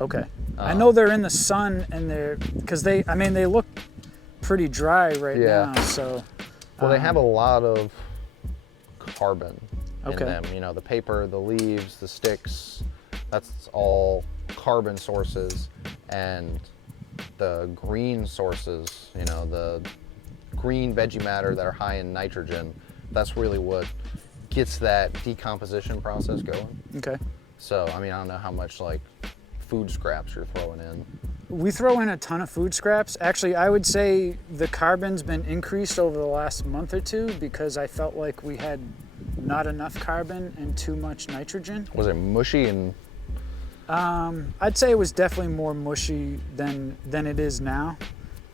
Okay. I know they're in the sun and because they look pretty dry right now, so. Well, they have a lot of carbon in Okay. them. You know, the paper, the leaves, the sticks, that's all carbon sources. And the green sources, you know, the green veggie matter that are high in nitrogen, that's really what gets that decomposition process going. Okay. So, I mean, I don't know how much like food scraps you're throwing in. We throw in a ton of food scraps. Actually, I would say the carbon's been increased over the last month or two because I felt like we had not enough carbon and too much nitrogen. Was it mushy? And I'd say it was definitely more mushy than it is now.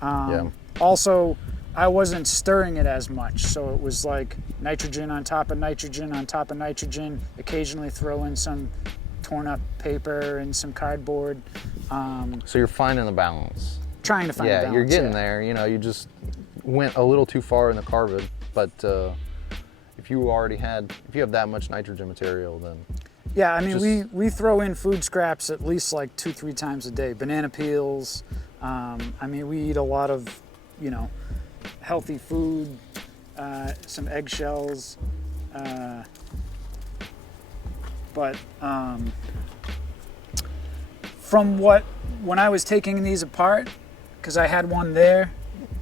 Yeah. Also, I wasn't stirring it as much, so it was like nitrogen on top of nitrogen on top of nitrogen. Occasionally throw in some torn up paper and some cardboard. So you're finding the balance. Trying to find a balance. Yeah, you're getting there. You know, you just went a little too far in the carbon, but if you have that much nitrogen material, then yeah, I mean, we throw in food scraps at least like 2-3 times a day. Banana peels. I mean, we eat a lot of, you know, healthy food, some eggshells, but when I was taking these apart, because I had one there,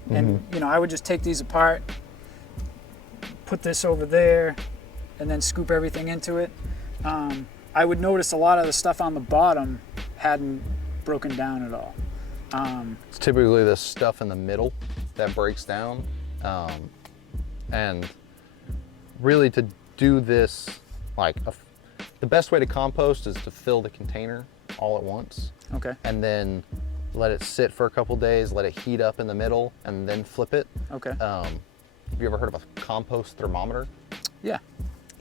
and you know, I would just take these apart, put this over there, and then scoop everything into it. I would notice a lot of the stuff on the bottom hadn't broken down at all. it's typically the stuff in the middle that breaks down. And really to do this, like the best way to compost is to fill the container all at once. Okay. And then let it sit for a couple days, let it heat up in the middle, and then flip it. Okay. Have you ever heard of a compost thermometer? Yeah.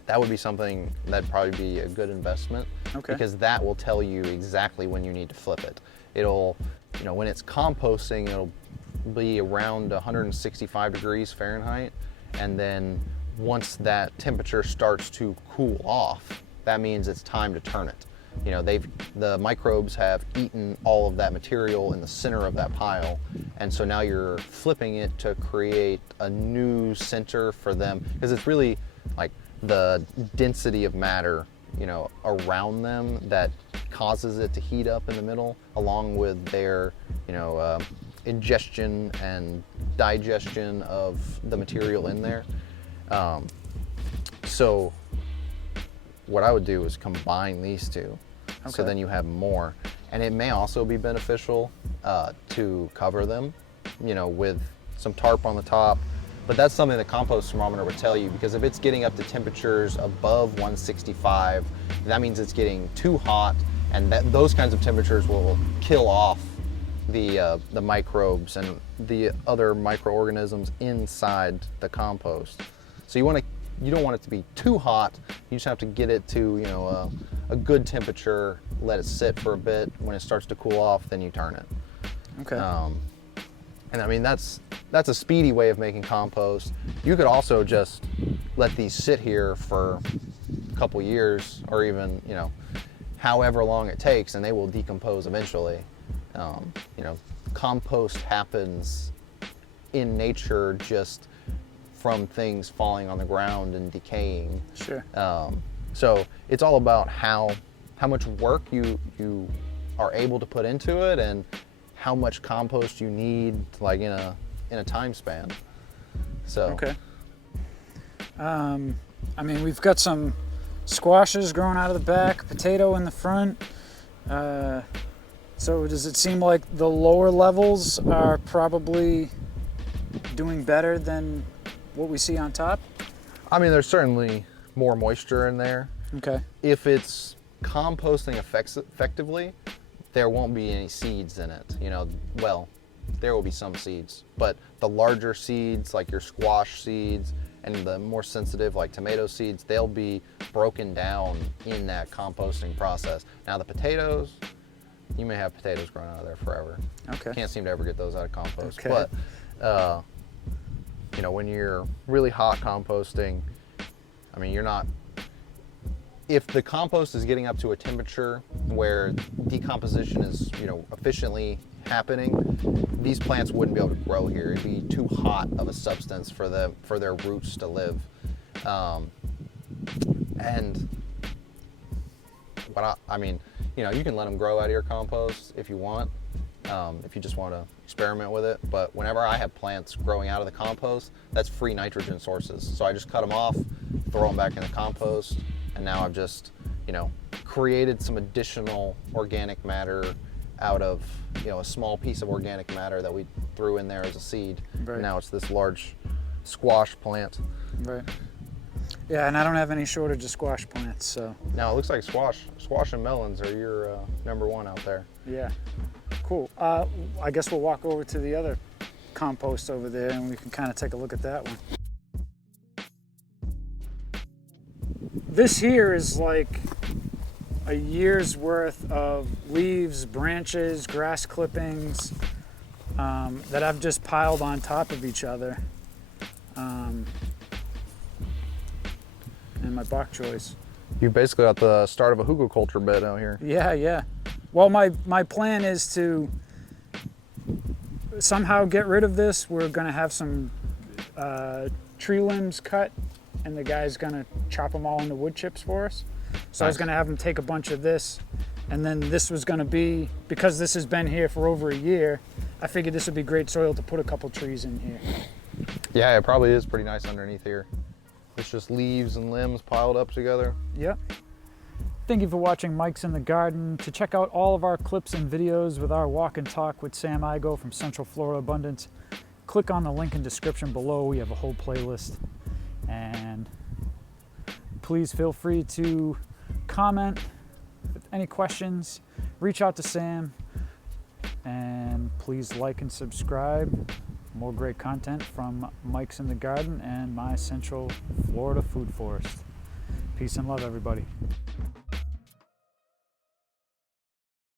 That would be something that'd probably be a good investment. Okay. Because that will tell you exactly when you need to flip it. It'll, you know, when it's composting, it'll be around 165 degrees Fahrenheit. And then once that temperature starts to cool off, that means it's time to turn it. You know, the microbes have eaten all of that material in the center of that pile. And so now you're flipping it to create a new center for them. Because it's really like the density of matter, you know, around them that causes it to heat up in the middle, along with their, you know, ingestion and digestion of the material in there. So what I would do is combine these two. Okay. So then you have more. And it may also be beneficial to cover them, you know, with some tarp on the top. But that's something the compost thermometer would tell you, because if it's getting up to temperatures above 165, that means it's getting too hot, and those kinds of temperatures will kill off the microbes and the other microorganisms inside the compost. So you don't want it to be too hot. You just have to get it to, you know, a good temperature, let it sit for a bit. When it starts to cool off, then you turn it. Okay. And I mean, that's a speedy way of making compost. You could also just let these sit here for a couple years, or even, you know, however long it takes, and they will decompose eventually. You know, compost happens in nature just from things falling on the ground and decaying. Sure. So it's all about how much work you are able to put into it, and how much compost you need, like in a time span. So. Okay. I mean, we've got some squashes growing out of the back, potato in the front. So does it seem like the lower levels are probably doing better than what we see on top? I mean, there's certainly more moisture in there. Okay. If it's composting effectively, there won't be any seeds in it. You know, well, there will be some seeds, but the larger seeds, like your squash seeds, and the more sensitive, like tomato seeds, they'll be broken down in that composting process. Now the potatoes, you may have potatoes growing out of there forever. Okay. Can't seem to ever get those out of compost. Okay. But, you know, when you're really hot composting, I mean, you're not, if the compost is getting up to a temperature where decomposition is, efficiently happening, these plants wouldn't be able to grow here. It'd be too hot of a substance for their roots to live. But I mean, you can let them grow out of your compost if you want, if you just want to experiment with it. But whenever I have plants growing out of the compost, that's free nitrogen sources. So I just cut them off, throw them back in the compost, and now I've just, created some additional organic matter out of, a small piece of organic matter that we threw in there as a seed. Right. And now it's this large squash plant. Right. Yeah, and I don't have any shortage of squash plants, so. Now it looks like squash and melons are your number one out there. Yeah, cool. I guess we'll walk over to the other compost over there and we can kind of take a look at that one. This here is like a year's worth of leaves, branches, grass clippings that I've just piled on top of each other. And my bok choys. You've basically got the start of a hugelkultur bed out here. Yeah. Well, my plan is to somehow get rid of this. We're gonna have some tree limbs cut, and the guy's gonna chop them all into wood chips for us. So nice. I was gonna have him take a bunch of this, and then this was gonna be, because this has been here for over a year, I figured this would be great soil to put a couple trees in here. Yeah, it probably is pretty nice underneath here. It's just leaves and limbs piled up together. Yep. Thank you for watching Mike's in the Garden. To check out all of our clips and videos with our walk and talk with Sam Igo from Central Florida Abundance, click on the link in description below. We have a whole playlist. And please feel free to comment with any questions. Reach out to Sam. And please like and subscribe. More great content from Mike's in the Garden and my Central Florida Food Forest. Peace and love, everybody.